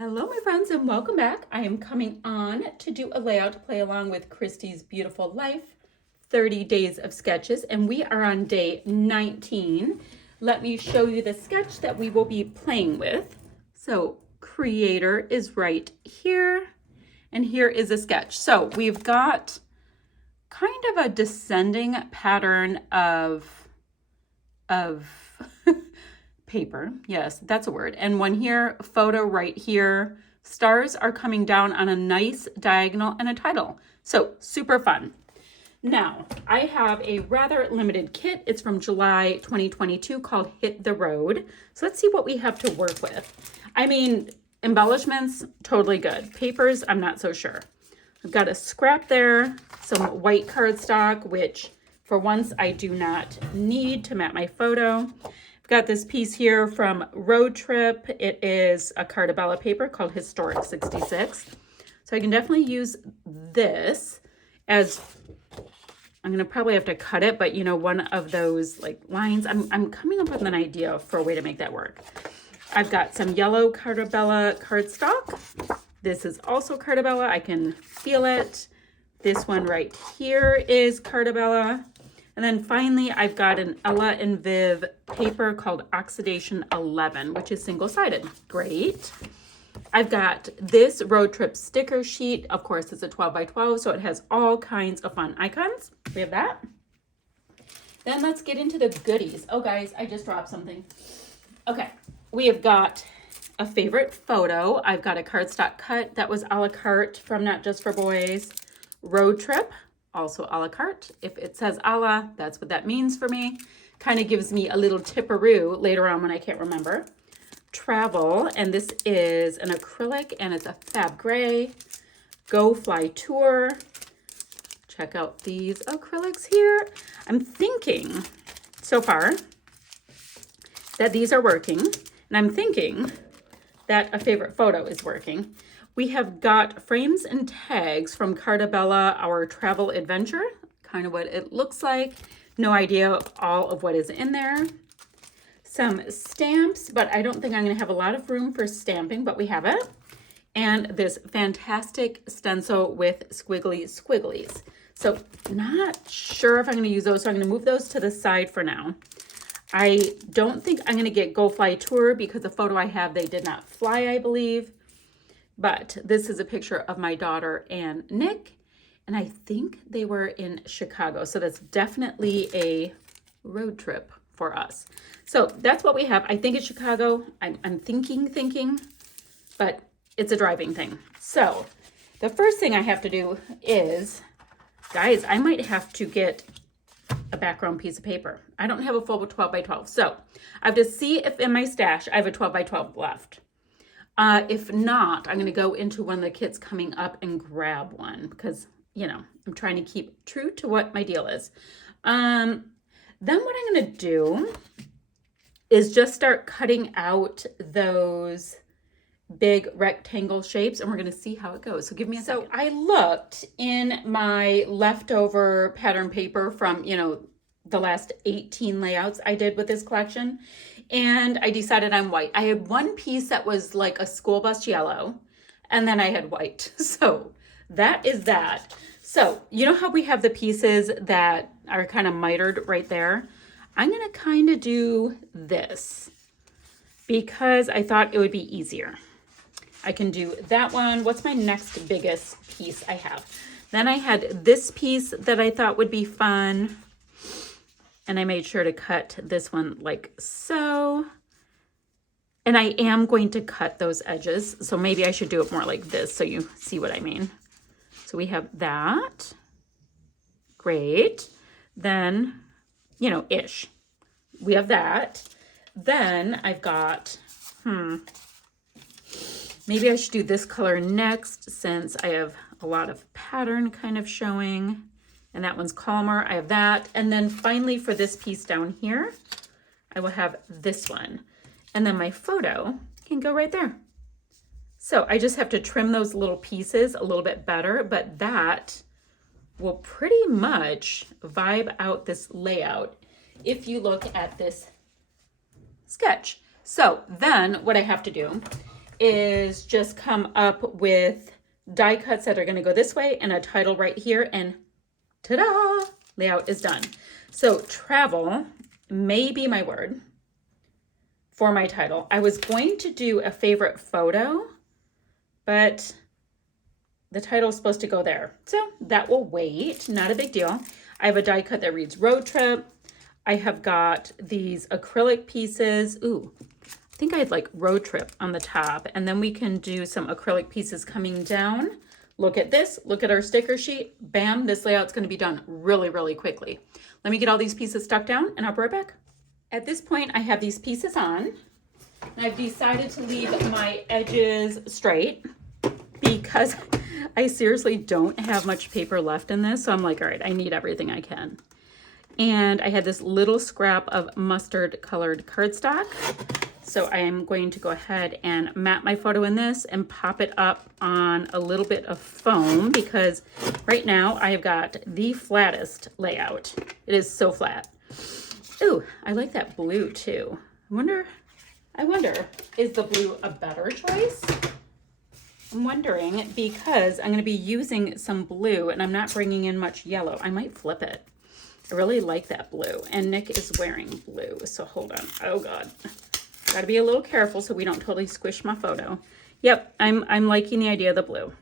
Hello, my friends, and welcome back. I am coming on to do a layout to play along with Christy's Beautiful Life, 30 days of sketches, and we are on day 19. Let me show you the sketch that we will be playing with. So creator is right here, and here is a sketch. So we've got kind of a descending pattern of paper. Yes, that's a word. And one here, photo right here. Stars are coming down on a nice diagonal and a title. So super fun. Now, I have a rather limited kit. It's from July 2022 called Hit the Road. So let's see what we have to work with. I mean, embellishments, totally good. Papers, I'm not so sure. I've got a scrap there, some white cardstock, which for once I do not need to map my photo. Got this piece here from Road Trip. It is a Cartabella paper called Historic 66. So I can definitely use this as, I'm gonna probably have to cut it, but you know, one of those like lines. I'm coming up with an idea for a way to make that work. I've got some yellow Cartabella cardstock. This is also Cartabella, I can feel it. This one right here is Cartabella. And then finally, I've got an Ella and Viv paper called Oxidation 11, which is single-sided. Great. I've got this Road Trip sticker sheet. Of course, it's a 12 by 12, so it has all kinds of fun icons. We have that. Then let's get into the goodies. Oh, guys, I just dropped something. Okay, we have got a favorite photo. I've got a cardstock cut that was a la carte from Not Just for Boys. Road Trip. Also a la carte. If it says a la, that's what that means for me. Kind of gives me a little tipperoo later on when I can't remember. Travel, and this is an acrylic and it's a fab gray. Go Fly Tour. Check out these acrylics here. I'm thinking so far that these are working, and I'm thinking that a favorite photo is working. We have got frames and tags from Cartabella, our travel adventure, kind of what it looks like. No idea all of what is in there. Some stamps, but I don't think I'm going to have a lot of room for stamping, but we have it. And this fantastic stencil with squiggly squigglies. So not sure if I'm going to use those, so I'm going to move those to the side for now. I don't think I'm going to get Go Fly Tour because the photo I have, they did not fly, I believe. But this is a picture of my daughter and Nick, and I think they were in Chicago. So that's definitely a road trip for us. So that's what we have. I think it's Chicago. I'm thinking, but it's a driving thing. So the first thing I have to do is, guys, I might have to get a background piece of paper. I don't have a full 12 by 12. So I have to see if in my stash I have a 12 by 12 left. If not, I'm going to go into one of the kits coming up and grab one because, you know, I'm trying to keep true to what my deal is. Then what I'm going to do is just start cutting out those big rectangle shapes, and we're going to see how it goes. So give me a second. So I looked in my leftover pattern paper from, you know, the last 18 layouts I did with this collection. And I decided on white. I had one piece that was like a school bus yellow, and then I had white. So that is that. So you know how we have the pieces that are kind of mitered right there? I'm going to kind of do this because I thought it would be easier. I can do that one. What's my next biggest piece I have? Then I had this piece that I thought would be fun. And I made sure to cut this one like so. And I am going to cut those edges. So maybe I should do it more like this so you see what I mean. So we have that. Great. Then, you know, ish. We have that. Then I've got, maybe I should do this color next since I have a lot of pattern kind of showing. And that one's calmer. I have that. And then finally for this piece down here, I will have this one. And then my photo can go right there. So I just have to trim those little pieces a little bit better, but that will pretty much vibe out this layout if you look at this sketch. So then what I have to do is just come up with die cuts that are going to go this way and a title right here, and ta-da, layout is done. So travel may be my word for my title. I was going to do a favorite photo, but the title is supposed to go there. So that will wait, not a big deal. I have a die cut that reads road trip. I have got these acrylic pieces. Ooh, I think I had like road trip on the top, and then we can do some acrylic pieces coming down. Look at this, look at our sticker sheet. Bam, this layout's gonna be done really, really quickly. Let me get all these pieces stuck down and I'll be right back. At this point, I have these pieces on, and I've decided to leave my edges straight because I seriously don't have much paper left in this. So I'm like, all right, I need everything I can. And I had this little scrap of mustard colored cardstock. So I am going to go ahead and map my photo in this and pop it up on a little bit of foam, because right now I have got the flattest layout. It is so flat. Ooh, I like that blue too. I wonder, is the blue a better choice? I'm wondering, because I'm going to be using some blue and I'm not bringing in much yellow. I might flip it. I really like that blue, and Nick is wearing blue, so hold on. Oh God. Got to be a little careful so we don't totally squish my photo. Yep, I'm liking the idea of the blue.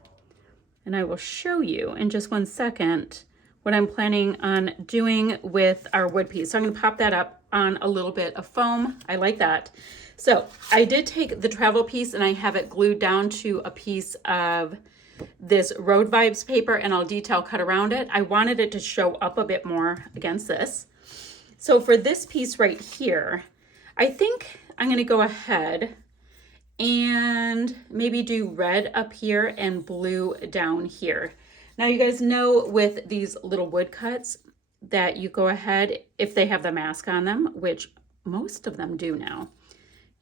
And I will show you in just 1 second what I'm planning on doing with our wood piece. So I'm going to pop that up on a little bit of foam. I like that. So I did take the travel piece and I have it glued down to a piece of this Road Vibes paper, and I'll detail cut around it. I wanted it to show up a bit more against this. So for this piece right here, I think I'm going to go ahead and maybe do red up here and blue down here. Now you guys know with these little wood cuts that you go ahead, if they have the mask on them, which most of them do now,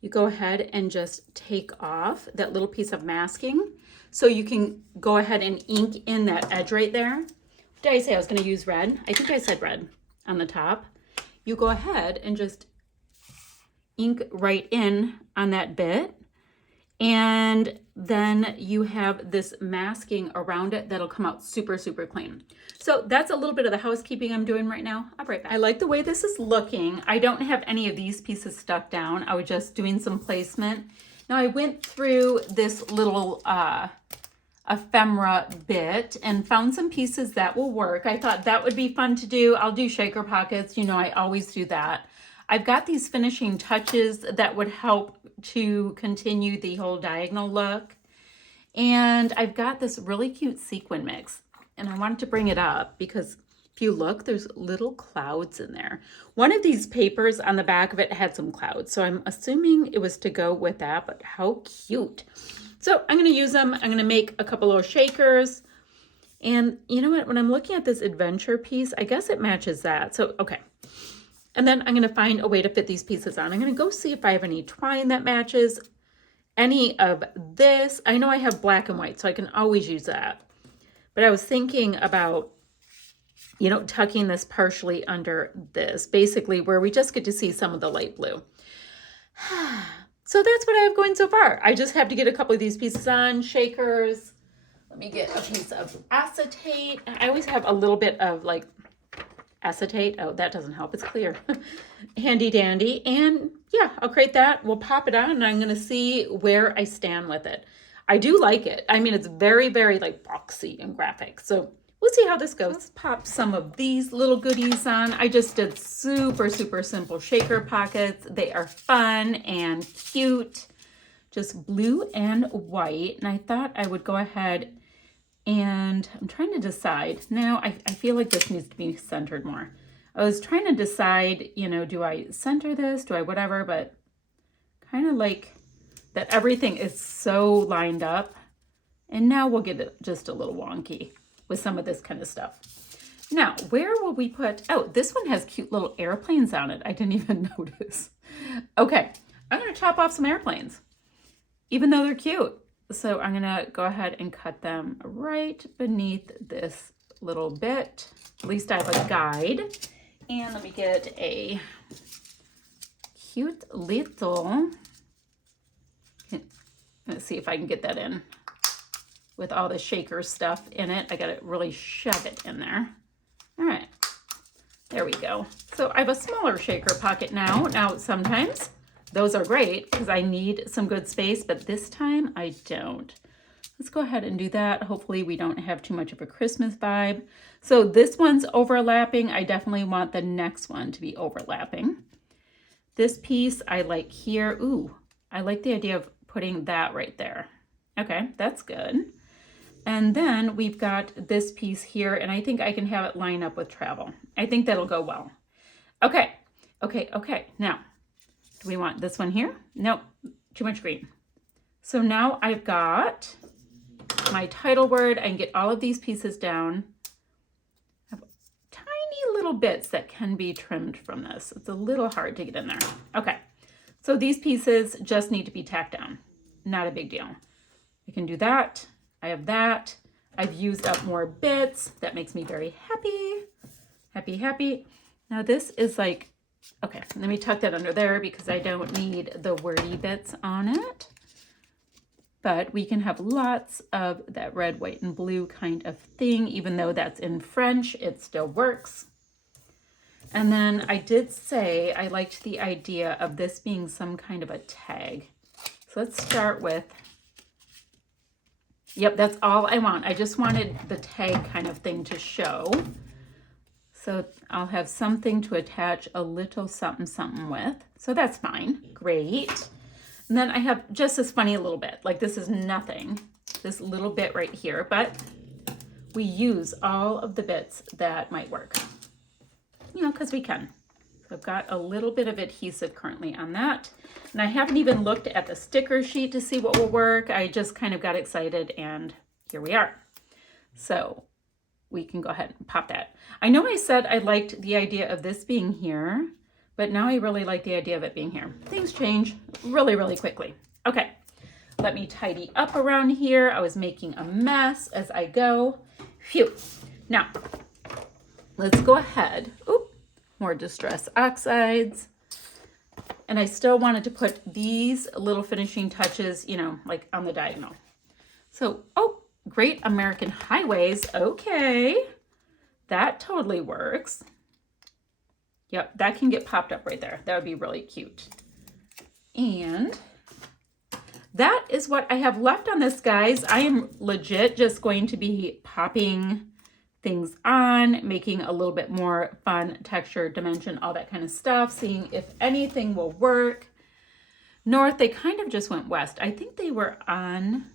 you go ahead and just take off that little piece of masking so you can go ahead and ink in that edge right there. Did I say I was going to use red? I think I said red on the top. You go ahead and just ink right in on that bit, and then you have this masking around it that'll come out super, super clean. So that's a little bit of the housekeeping I'm doing right now. I'll be right back. I like the way this is looking. I don't have any of these pieces stuck down. I was just doing some placement. Now I went through this little ephemera bit and found some pieces that will work. I thought that would be fun to do. I'll do shaker pockets. You know, I always do that. I've got these finishing touches that would help to continue the whole diagonal look. And I've got this really cute sequin mix, and I wanted to bring it up because if you look, there's little clouds in there. One of these papers on the back of it had some clouds, so I'm assuming it was to go with that, but how cute. So I'm going to use them. I'm going to make a couple of shakers. And you know what? When I'm looking at this adventure piece, I guess it matches that. So, okay. And then I'm going to find a way to fit these pieces on. I'm going to go see if I have any twine that matches any of this. I know I have black and white, so I can always use that. But I was thinking about, you know, tucking this partially under this, basically where we just get to see some of the light blue. So that's what I have going so far. I just have to get a couple of these pieces on, shakers. Let me get a piece of acetate. I always have a little bit of like acetate. Oh, that doesn't help. It's clear. Handy dandy. And yeah, I'll create that. We'll pop it on and I'm going to see where I stand with it. I do like it. I mean, it's very, very like boxy and graphic. So we'll see how this goes. Let's pop some of these little goodies on. I just did super, super simple shaker pockets. They are fun and cute. Just blue and white. And I thought I would go ahead and I'm trying to decide. Now, I feel like this needs to be centered more. I was trying to decide, you know, do I center this? Do I whatever? But kind of like that everything is so lined up. And now we'll get it just a little wonky with some of this kind of stuff. Now, where will we put, oh, this one has cute little airplanes on it. I didn't even notice. Okay, I'm going to chop off some airplanes, even though they're cute. So I'm gonna go ahead and cut them right beneath this little bit. At least I have a guide. And let me get a cute little Let's see if I can get that in with all the shaker stuff in it. I got to really shove it in there. All right, there we go. So I have a smaller shaker pocket now. Now, sometimes those are great because I need some good space, but this time I don't. Let's go ahead and do that. Hopefully we don't have too much of a Christmas vibe. So this one's overlapping. I definitely want the next one to be overlapping. This piece I like here. Ooh, I like the idea of putting that right there. Okay, that's good. And then we've got this piece here, and I think I can have it line up with travel. I think that'll go well. Okay. Now, do we want this one here? Nope, too much green. So now I've got my title word. I can get all of these pieces down. I have tiny little bits that can be trimmed from this. It's a little hard to get in there. Okay, so these pieces just need to be tacked down. Not a big deal. I can do that. I have that. I've used up more bits. That makes me very happy. Happy. Now this is like, okay, let me tuck that under there because I don't need the wordy bits on it. But we can have lots of that red, white, and blue kind of thing. Even though that's in French, it still works. And then I did say I liked the idea of this being some kind of a tag. So let's start with, yep, that's all I want. I just wanted the tag kind of thing to show. So I'll have something to attach a little something with. So that's fine. Great. And then I have just this funny little bit. Like this is nothing. This little bit right here. But we use all of the bits that might work. You know, because we can. So I've got a little bit of adhesive currently on that. And I haven't even looked at the sticker sheet to see what will work. I just kind of got excited and here we are. So we can go ahead and pop that. I know I said I liked the idea of this being here, but now I really like the idea of it being here. Things change really quickly. Okay, let me tidy up around here. I was making a mess as I go. Phew. Now, let's go ahead. Oop, more Distress Oxides. And I still wanted to put these little finishing touches, you know, like on the diagonal. So, oh, Great American Highways. Okay, that totally works. Yep, that can get popped up right there. That would be really cute. And that is what I have left on this, guys. I am legit just going to be popping things on, making a little bit more fun texture, dimension, all that kind of stuff, seeing if anything will work. North, they kind of just went west. I think they were on,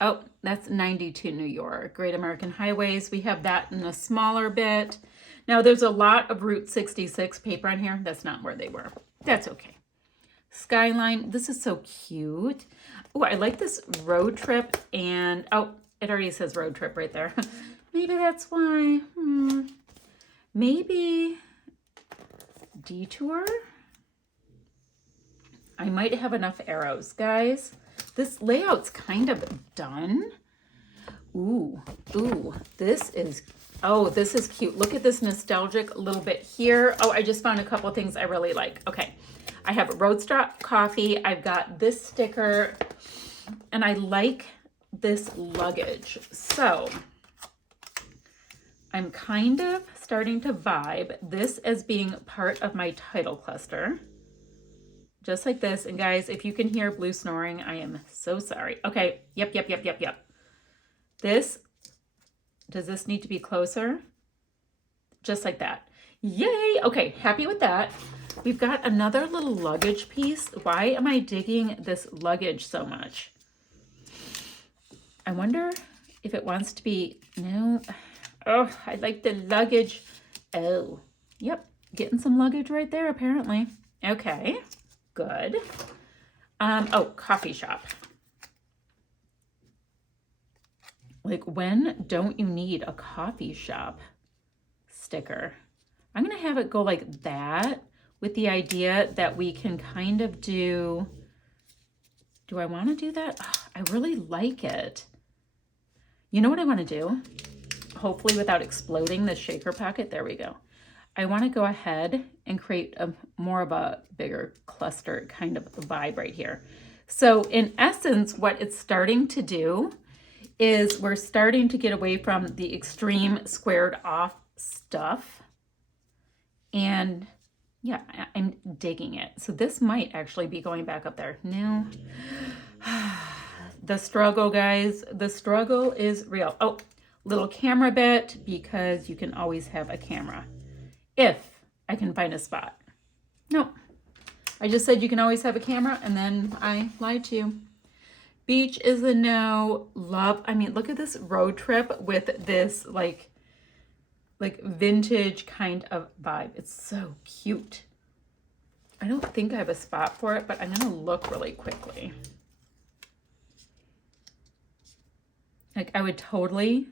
oh, that's 92 New York. Great American Highways. We have that in a smaller bit. Now, there's a lot of Route 66 paper on here. That's not where they were. That's okay. Skyline. This is so cute. Oh, I like this road trip. And, oh, it already says road trip right there. Maybe that's why. Maybe detour. I might have enough arrows, guys. This layout's kind of done. Ooh, this is cute. Look at this nostalgic little bit here. Oh, I just found a couple things I really like. Okay, I have Roadstop Coffee. I've got this sticker, and I like this luggage. So I'm kind of starting to vibe this as being part of my title cluster. Just like this. And guys, if you can hear Blue snoring, I am so sorry. Okay, yep. Does this need to be closer? Just like that. Yay! Okay, happy with that. We've got another little luggage piece. Why am I digging this luggage so much? I wonder if it wants to be, no. Oh, I like the luggage. Oh, yep, getting some luggage right there apparently. Okay, good. Oh, coffee shop. Like, when don't you need a coffee shop sticker? I'm gonna have it go like that with the idea that we can kind of do I want to do that? Oh, I really like it. You know what I want to do? Hopefully without exploding the shaker pocket. There we go. I want to go ahead and create more of a bigger cluster kind of vibe right here. So in essence, what it's starting to do is we're starting to get away from the extreme squared off stuff. And yeah, I'm digging it. So this might actually be going back up there. No. The struggle, guys. The struggle is real. Oh, little camera bit, because you can always have a camera if I can find a spot. No, I just said you can always have a camera, and then I lied to you. Beach is a no. Love. I mean, look at this road trip with this like vintage kind of vibe. It's so cute. I don't think I have a spot for it, but I'm gonna look really quickly. Like, I would totally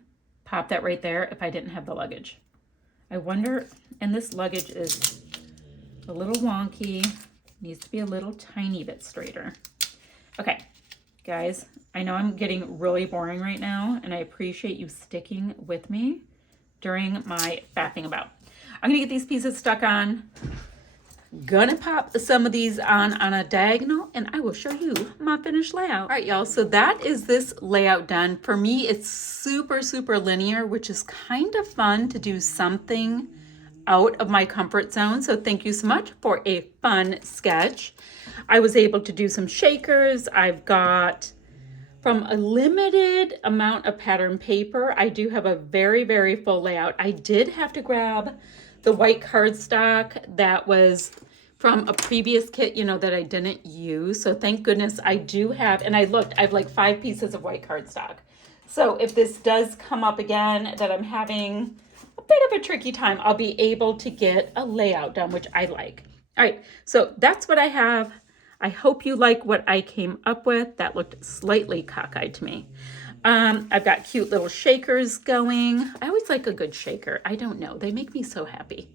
pop that right there if I didn't have the luggage. I wonder, and this luggage is a little wonky, needs to be a little tiny bit straighter. Okay, guys, I know I'm getting really boring right now, and I appreciate you sticking with me during my faffing about. I'm gonna get these pieces stuck on. Gonna pop some of these on a diagonal, and I will show you my finished layout. All right, y'all, so that is this layout done. For me, it's super, super linear, which is kind of fun to do something out of my comfort zone. So thank you so much for a fun sketch. I was able to do some shakers. I've got, from a limited amount of pattern paper, I do have a very, very full layout. I did have to grab the white cardstock that was from a previous kit, you know, that I didn't use. So thank goodness I do have, and I looked, I have like 5 pieces of white cardstock. So if this does come up again, that I'm having a bit of a tricky time, I'll be able to get a layout done, which I like. All right, so that's what I have. I hope you like what I came up with. That looked slightly cockeyed to me. I've got cute little shakers going. I always like a good shaker. I don't know. They make me so happy.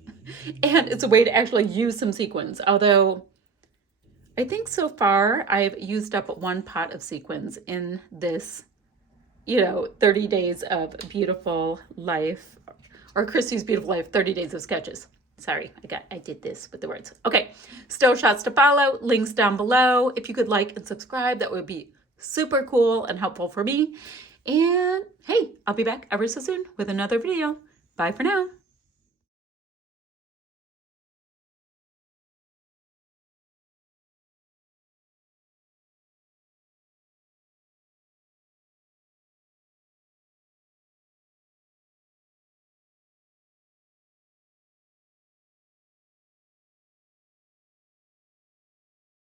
And it's a way to actually use some sequins. Although I think so far I've used up 1 pot of sequins in this, 30 days of beautiful life, or Christy's beautiful life, 30 days of sketches. Sorry, I did this with the words. Okay, still shots to follow, links down below. If you could like and subscribe, that would be super cool and helpful for me. And hey, I'll be back ever so soon with another video. Bye for now.